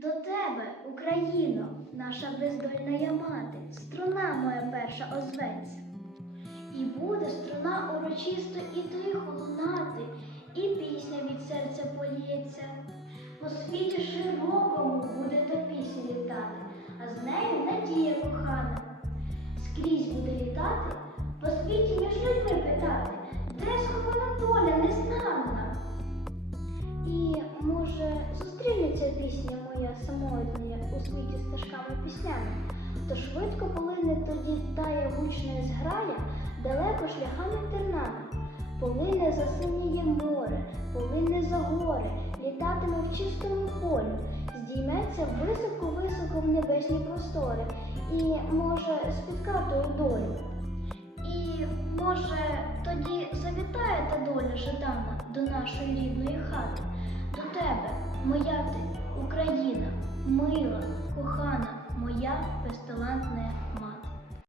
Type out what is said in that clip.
До тебе, Україно, наша бездольна мати, струна моя перша озветься. І буде струна урочисто і тихо лунати, і пісня від серця поліється. По світі широкому буде та пісня літати, а з нею надія кохана. Скрізь буде літати, по світі між людьми питати, де схована доля у світі стежками піснями, то швидко полине тоді тая гучна зграя, далеко шляхами тернами. Полине за синіє море, полине за гори, літатиме в чистому полі, здійметься високо-високо в небесні простори і може спіткати у долю. І може тоді завітає та доля жадана до нашої рідної хати, до тебе, моя ти, Україна, мила, кохана, моя безталантна.